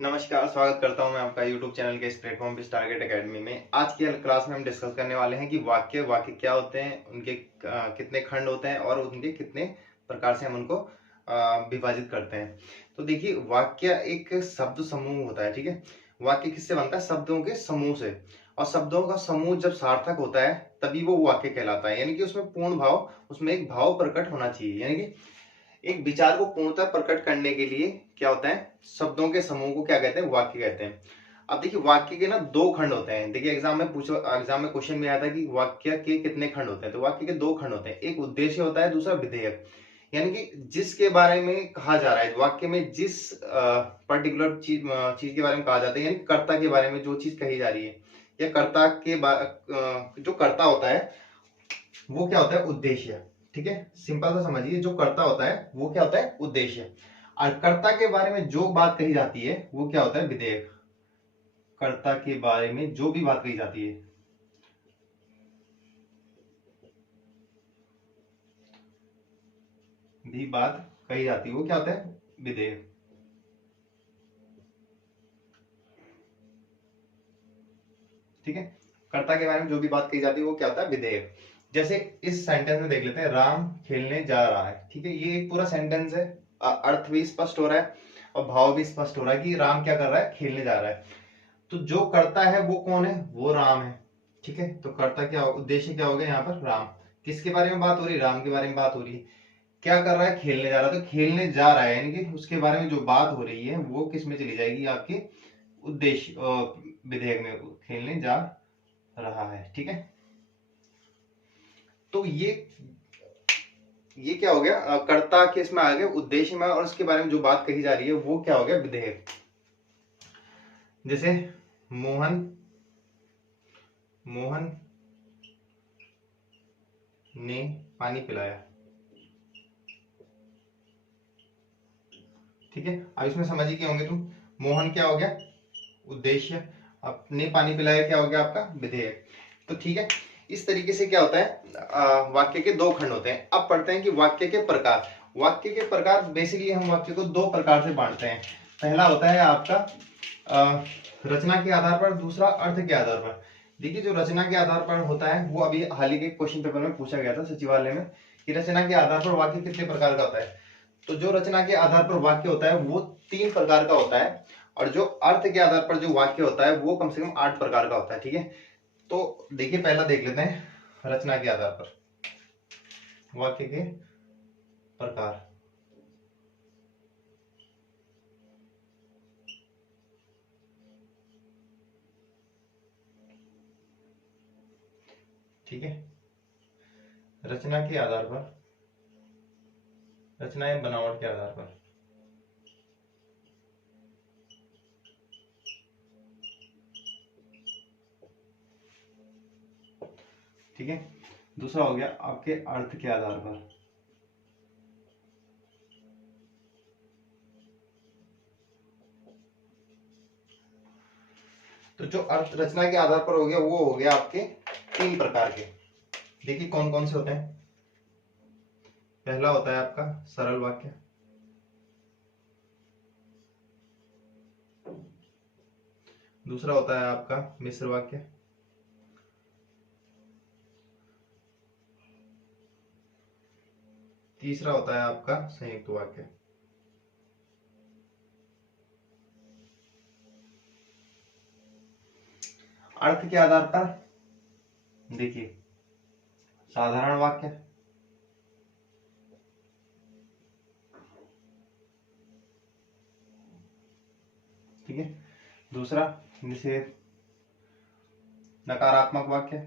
नमस्कार, स्वागत करता हूं मैं आपका YouTube चैनल के इस प्लेटफॉर्म पे टारगेट एकेडमी में। आज की क्लास में हम डिस्कस करने वाले हैं कि वाक्य वाक्य क्या होते हैं, उनके कितने खंड होते हैं और उनके कितने प्रकार से हम उनको विभाजित करते हैं। तो देखिए, वाक्य एक शब्द समूह होता है, ठीक है। वाक्य किससे बनता है? शब्दों के समूह से। और शब्दों का समूह जब सार्थक होता है तभी वो वाक्य कहलाता है, यानी कि उसमें पूर्ण भाव, उसमें एक भाव प्रकट होना चाहिए। यानी कि एक विचार को पूर्णतः प्रकट करने के लिए क्या होता है, शब्दों के समूह को क्या कहते हैं? वाक्य कहते हैं। अब देखिए, वाक्य के ना दो खंड होते हैं। देखिए, एग्जाम में क्वेश्चन में आया था कि वाक्य के कितने खंड होते हैं। तो वाक्य के दो खंड होते हैं, एक उद्देश्य होता है, दूसरा विधेयक। यानी कि जिसके बारे में कहा जा रहा है, वाक्य में जिस पर्टिकुलर चीज के बारे में कहा जाता है, यानी कर्ता के बारे में जो चीज कही जा रही है, या कर्ता के जो कर्ता होता है वो क्या होता है? उद्देश्य। ठीक है, सिंपल सा समझिए, जो कर्ता होता है वो क्या होता है? उद्देश्य। और कर्ता के बारे में जो बात कही जाती है वो क्या होता है? विधेयक। कर्ता के बारे में जो भी बात कही जाती है, भी बात कही जाती है वो क्या होता है? विधेयक। ठीक है, कर्ता के बारे में जो भी बात कही जाती है वो क्या होता है? विधेयक। जैसे इस सेंटेंस में देख लेते हैं, राम खेलने जा रहा है। ठीक है, ये एक पूरा सेंटेंस है। अर्थ भी स्पष्ट हो रहा है और भाव भी स्पष्ट हो रहा है कि राम क्या कर रहा है? खेलने जा रहा है। तो जो करता है वो कौन है? वो राम है। ठीक है, तो कर्ता क्या, उद्देश्य क्या हो गया यहाँ पर? राम। किसके बारे में बात हो रही है? राम के बारे में बात हो रही है। क्या कर रहा है? खेलने जा रहा है। तो खेलने जा रहा है यानी कि उसके बारे में जो बात हो रही है वो किस में चली जाएगी? आपके उद्देश्य विधेयक में। खेलने जा रहा है। ठीक है, तो ये क्या हो गया? कर्ता के इसमें आ गया, उद्देश्य में, और उसके बारे में जो बात कही जा रही है वो क्या हो गया? विधेयक। जैसे मोहन मोहन ने पानी पिलाया। ठीक है, अब इसमें समझ ही गए होंगे तुम। मोहन क्या हो गया? उद्देश्य। अपने पानी पिलाया क्या हो गया? आपका विधेयक। तो ठीक है, इस तरीके से क्या होता है, वाक्य के दो खंड होते हैं। अब पढ़ते हैं कि वाक्य के प्रकार। वाक्य के प्रकार, बेसिकली हम वाक्य को दो प्रकार से बांटते हैं। पहला होता है आपका रचना के आधार पर, दूसरा अर्थ के आधार पर। देखिए, जो रचना के आधार पर होता है वो अभी हाल ही के क्वेश्चन पेपर में पूछा गया था सचिवालय में, कि रचना के आधार पर वाक्य कितने प्रकार का होता है। तो जो रचना के आधार पर वाक्य होता है वो तीन प्रकार का होता है, और जो अर्थ के आधार पर जो वाक्य होता है वो कम से कम 8 प्रकार का होता है। ठीक है, तो देखिए, पहला देख लेते हैं रचना के आधार पर वाक्य के प्रकार। ठीक है, रचना के आधार पर, रचना या बनावट के आधार पर। ठीक है, दूसरा हो गया आपके अर्थ के आधार पर। तो जो अर्थ रचना के आधार पर हो गया वो हो गया आपके 3 प्रकार के। देखिए कौन कौन से होते हैं। पहला होता है आपका सरल वाक्य। दूसरा होता है आपका मिश्र वाक्य। तीसरा होता है आपका संयुक्त वाक्य। अर्थ के आधार पर देखिए, साधारण वाक्य, ठीक है। दूसरा निषेध, नकारात्मक वाक्य।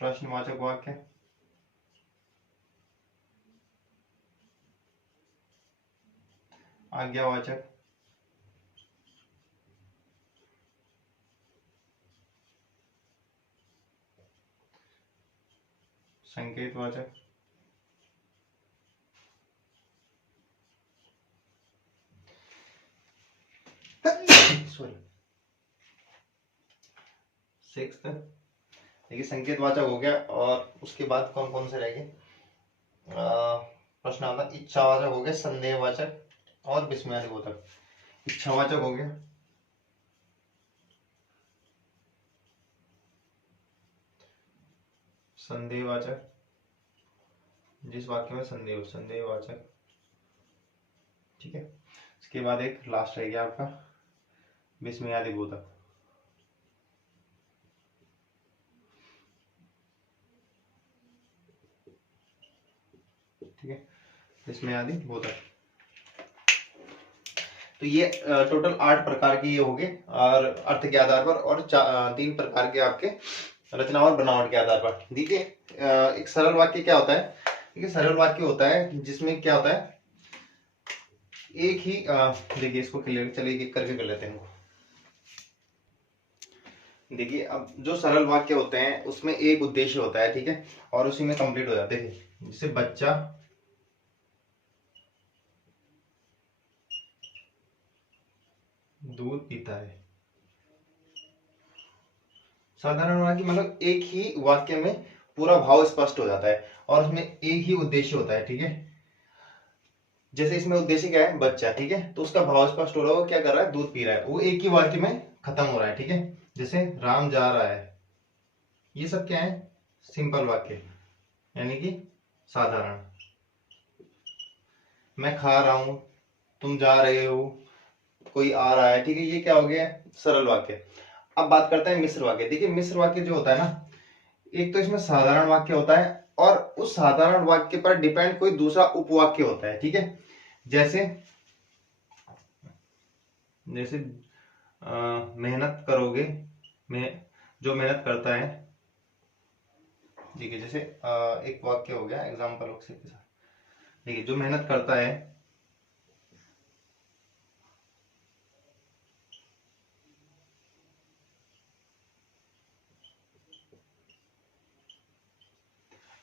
प्रश्नवाचक वाक्य। आज्ञावाचक। संकेतवाचक। सॉरी, सिक्स्थ देखिए संकेतवाचक हो गया, और उसके बाद कौन कौन से रह गए? प्रश्न आता इच्छावाचक हो गया, संदेहवाचक और विस्मयादिबोधक। इच्छावाचक हो गया, संदेहवाचक, जिस वाक्य में संदेह हो, संदेहवाचक, ठीक है। इसके बाद एक लास्ट रह गया आपका विस्मयादिबोधक, ठीक है, विस्मयादिबोधक। तो ये टोटल 8 प्रकार के ये हो गए, और अर्थ के आधार पर, और 3 प्रकार के आपके रचना और बनावट के आधार पर। देखिए एक सरल वाक्य क्या होता है? देखिए सरल वाक्य होता है जिसमें क्या होता है, एक ही देखिए इसको क्लियर, चलिए एक करके कर लेते हैं। देखिए अब जो सरल वाक्य होते हैं उसमें एक उद्देश्य होता है, ठीक है, और उसी में कंप्लीट हो जाते हैं। जैसे बच्चा दूध पीता है, साधारण वाक्य, मतलब एक ही वाक्य में पूरा भाव स्पष्ट हो जाता है, और उसमें एक ही उद्देश्य होता है, ठीक है। जैसे इसमें उद्देश्य क्या है? बच्चा, ठीक है, तो उसका भाव स्पष्ट हो रहा है, वो क्या कर रहा है? दूध पी रहा है, वो एक ही वाक्य में खत्म हो रहा है, ठीक है। जैसे राम जा रहा है, ये सब क्या है? सिंपल वाक्य, यानी कि साधारण। मैं खा रहा हूं, तुम जा रहे हो, कोई आ रहा है, ठीक है, ये क्या हो गया? सरल वाक्य। अब बात करते हैं मिश्र वाक्य। देखिए मिश्र वाक्य जो होता है ना, एक तो इसमें साधारण वाक्य होता है, और उस साधारण वाक्य पर डिपेंड कोई दूसरा उपवाक्य होता है, ठीक है। जैसे जैसे मेहनत करोगे, मैं जो मेहनत करता है, ठीक है, जैसे एक वाक्य हो गया एग्जाम्पल के साथ, ठीक है, जो मेहनत करता है,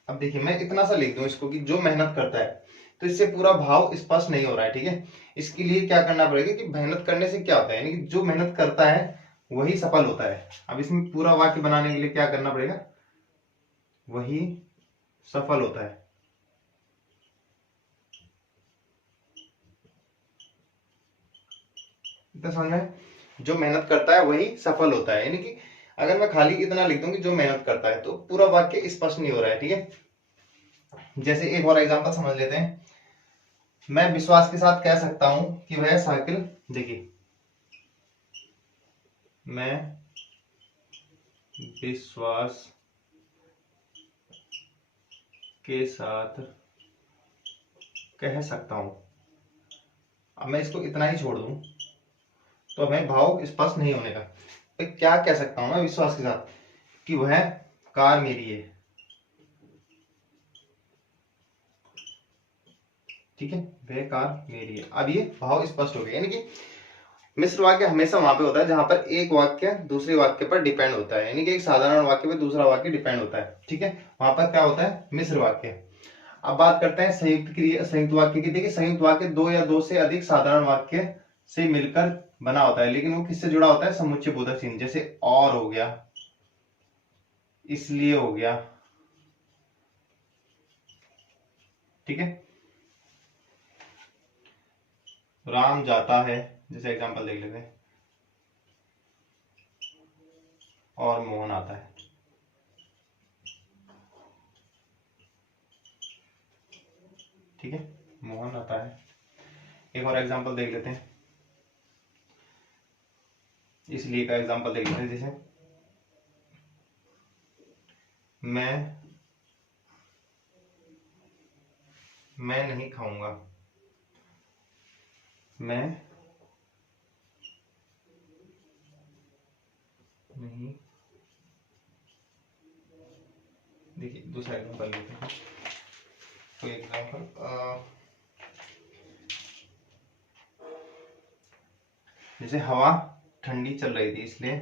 अब देखिए मैं इतना सा लिख दूं इसको कि जो मेहनत करता है, तो इससे पूरा भाव स्पष्ट नहीं हो रहा है, ठीक है। इसके लिए क्या करना पड़ेगा कि मेहनत करने से क्या होता है, यानी कि जो मेहनत करता है वही सफल होता है। अब इसमें पूरा वाक्य बनाने के लिए क्या करना पड़ेगा? वही सफल होता है, इतना समझ में? जो मेहनत करता है वही सफल होता है, यानी कि अगर मैं खाली इतना लिख दूं कि जो मेहनत करता है, तो पूरा वाक्य स्पष्ट नहीं हो रहा है, ठीक है। जैसे एक और एग्जांपल समझ लेते हैं। मैं विश्वास के साथ कह सकता हूं कि वह साइकिल, देखिए मैं विश्वास के साथ कह सकता हूं, अब मैं इसको इतना ही छोड़ दूं तो हमें भाव स्पष्ट नहीं होने का। तो क्या कह सकता हूं मैं विश्वास के साथ? कि वह कार मेरी है, ठीक है, वह कार मेरी है। अब ये भाव स्पष्ट हो गया, यानी कि मिश्र वाक्य हमेशा वहां पे होता है जहां पर एक वाक्य दूसरे वाक्य पर डिपेंड होता है, यानी कि एक साधारण वाक्य पे दूसरा वाक्य डिपेंड होता है, ठीक है, वहां पर क्या होता है? मिश्र वाक्य। अब बात करते हैं संयुक्त क्रिया, संयुक्त वाक्य की। देखिए संयुक्त वाक्य दो या दो से अधिक साधारण वाक्य से मिलकर बना होता है, लेकिन वो किससे जुड़ा होता है? समुच्चय बोधक चिन्ह। जैसे और हो गया, इसलिए हो गया, ठीक है, राम जाता है, जैसे एग्जांपल देख लेते हैं, और मोहन आता है, ठीक है, मोहन आता है। एक और एग्जांपल देख लेते हैं, इसलिए का एग्जांपल देख लेते हैं। जैसे मैं नहीं खाऊंगा, मैं नहीं, देखिए दूसरा एग्जांपल लेते हैं, कोई एग्जांपल, जैसे हवा ठंडी चल रही थी, इसलिए,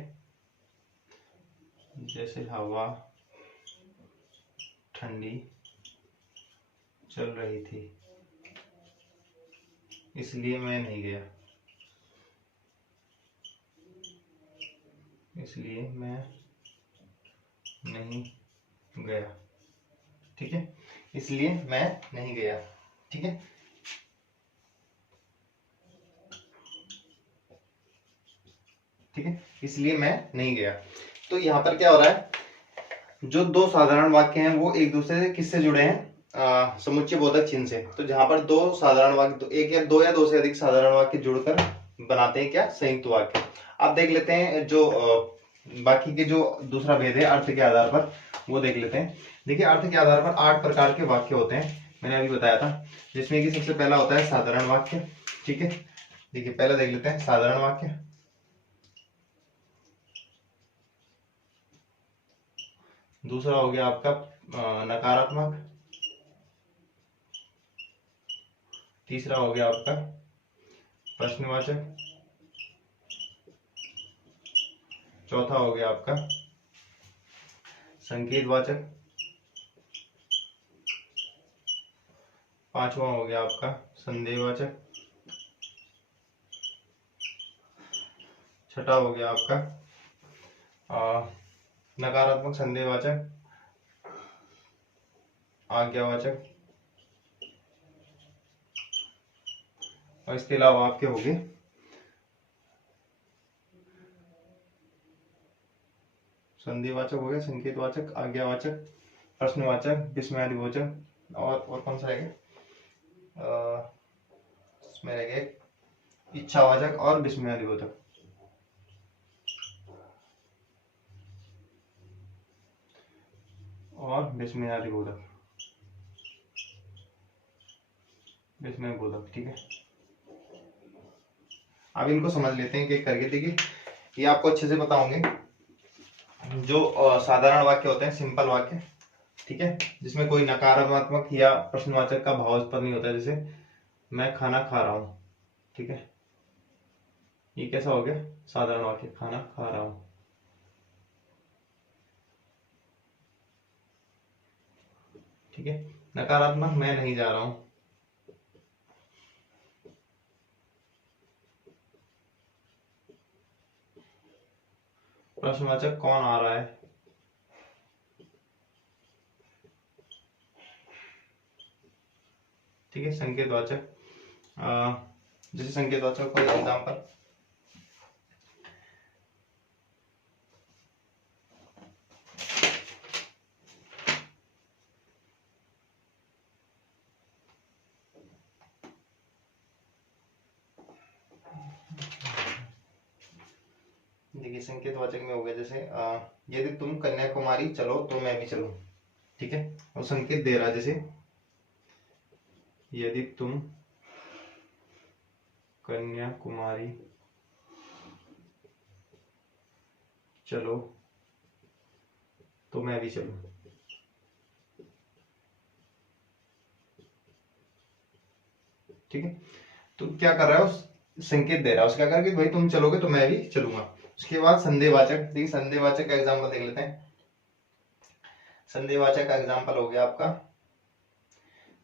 जैसे हवा ठंडी चल रही थी इसलिए मैं नहीं गया, इसलिए मैं नहीं गया, ठीक है, इसलिए मैं नहीं गया, ठीक है। ठीक है, इसलिए मैं नहीं गया। तो यहाँ पर क्या हो रहा है, जो दो साधारण वाक्य हैं वो एक दूसरे से किससे जुड़े हैं, समुच्चय बोधक चिन्ह से। तो जहां पर दो साधारण वाक्य, एक या दो से अधिक साधारण वाक्य जुड़कर बनाते हैं क्या, संयुक्त वाक्य। आप देख लेते हैं जो बाकी के जो दूसरा भेद है अर्थ के आधार पर, वो देख लेते हैं। देखिए, अर्थ के आधार पर 8 प्रकार के वाक्य होते हैं, मैंने अभी बताया था, जिसमें कि सबसे पहला होता है साधारण वाक्य, ठीक है। देखिए, पहले देख लेते हैं साधारण वाक्य। दूसरा हो गया आपका नकारात्मक। तीसरा हो गया आपका प्रश्नवाचक। चौथा हो गया आपका संकेतवाचक। पांचवा हो गया आपका संदेहवाचक। छठा हो गया आपका नकारात्मक संदेहवाचक, आज्ञावाचक, और इसके अलावा आपके हो गए संदेहवाचक हो गया, संकेतवाचक, आज्ञावाचक, प्रश्नवाचक, विस्मयादिबोधक, और कौन सा रहेगा, इसमें रहेगा इच्छावाचक और विस्मयादिबोधक। और विस्मयादिबोधक, विस्मयबोधक, ठीक है। अब इनको समझ लेते हैं कि करके। देखिए, ये आपको अच्छे से पता होंगे, जो साधारण वाक्य होते हैं, सिंपल वाक्य, ठीक है, जिसमें कोई नकारात्मक या प्रश्नवाचक का भाव उत्पन्न नहीं होता है, जैसे मैं खाना खा रहा हूं, ठीक है, ये कैसा हो गया, साधारण वाक्य, खाना खा रहा हूं, ठीक है। नकारात्मक, मैं नहीं जा रहा हूं, प्रश्नवाचक, कौन आ रहा है, ठीक है। संकेतवाचक, जैसे संकेतवाचक कोई एग्जाम्पल, देखिए संकेतवाचक में हो गया, जैसे यदि तुम कन्याकुमारी चलो तो मैं भी चलूं, ठीक है। और संकेत दे रहा है, जैसे यदि तुम कन्याकुमारी चलो तो मैं भी चलूं, ठीक है। तो क्या कर रहा है, उस संकेत दे रहा है, उसका कर कि भाई तुम चलोगे तो मैं भी चलूंगा। उसके बाद संदेहवाचक, देखिए संदेहवाचक का एग्जांपल देख लेते हैं। संदेहवाचक का एग्जांपल हो गया आपका,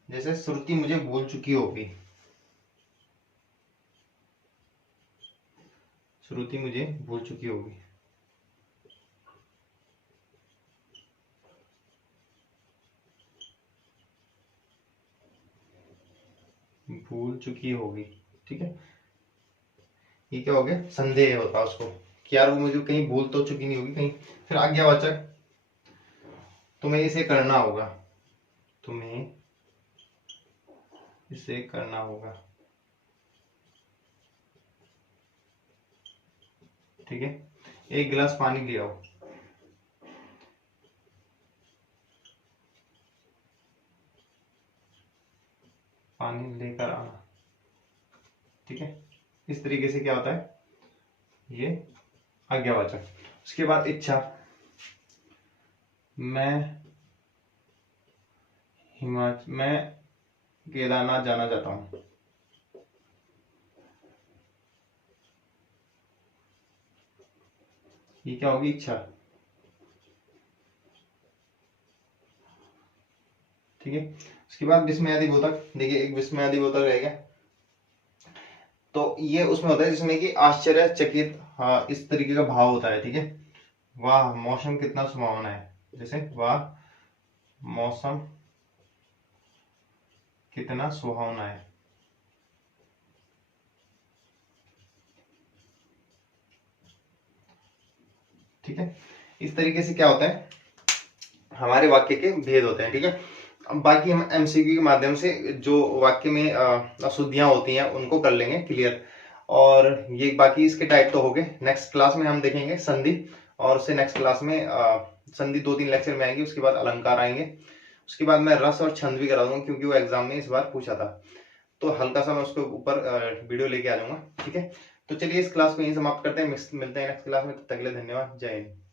जैसे श्रुति मुझे भूल चुकी होगी, श्रुति मुझे भूल चुकी होगी, भूल चुकी होगी, ठीक है। ये क्या हो गया, संदेह होता है उसको कि यार वो मुझे कहीं भूल तो चुकी नहीं होगी कहीं। फिर आज्ञावाचक, तुम्हें इसे करना होगा, तुम्हें इसे करना होगा, ठीक है। एक गिलास पानी ले आओ, पानी लेकर आना, ठीक है। इस तरीके से क्या होता है, ये आज्ञावाचक। उसके बाद इच्छा, मैं केदारनाथ जाना चाहता हूं, ये क्या होगी, इच्छा, ठीक है। उसके बाद विस्मयादिबोधक, देखिए एक विस्मयादिबोधक रहेगा, तो ये उसमें होता है जिसमें कि आश्चर्यचकित, हाँ, इस तरीके का भाव होता है, ठीक है। वाह, मौसम कितना सुहावना है, जैसे वह मौसम कितना सुहावना है। ठीक है, इस तरीके से क्या होता है, हमारे वाक्य के भेद होते हैं। ठीक है, अब बाकी हम एमसीक्यू के माध्यम से जो वाक्य में अशुद्धियां होती हैं उनको कर लेंगे क्लियर। और ये बाकी इसके टाइप तो हो गए। नेक्स्ट क्लास में हम देखेंगे संधि, और उससे नेक्स्ट क्लास में संधि 2-3 लेक्चर में आएंगे, उसके बाद अलंकार आएंगे, उसके बाद मैं रस और छंद भी करा दूंगा क्योंकि वो एग्जाम में इस बार पूछा था, तो हल्का सा मैं उसके ऊपर वीडियो लेके आ जाऊंगा। ठीक है, तो चलिए इस क्लास को यहीं समाप्त करते हैं, मिलते हैं नेक्स्ट क्लास में, तब तक के लिए धन्यवाद, जय हिंद।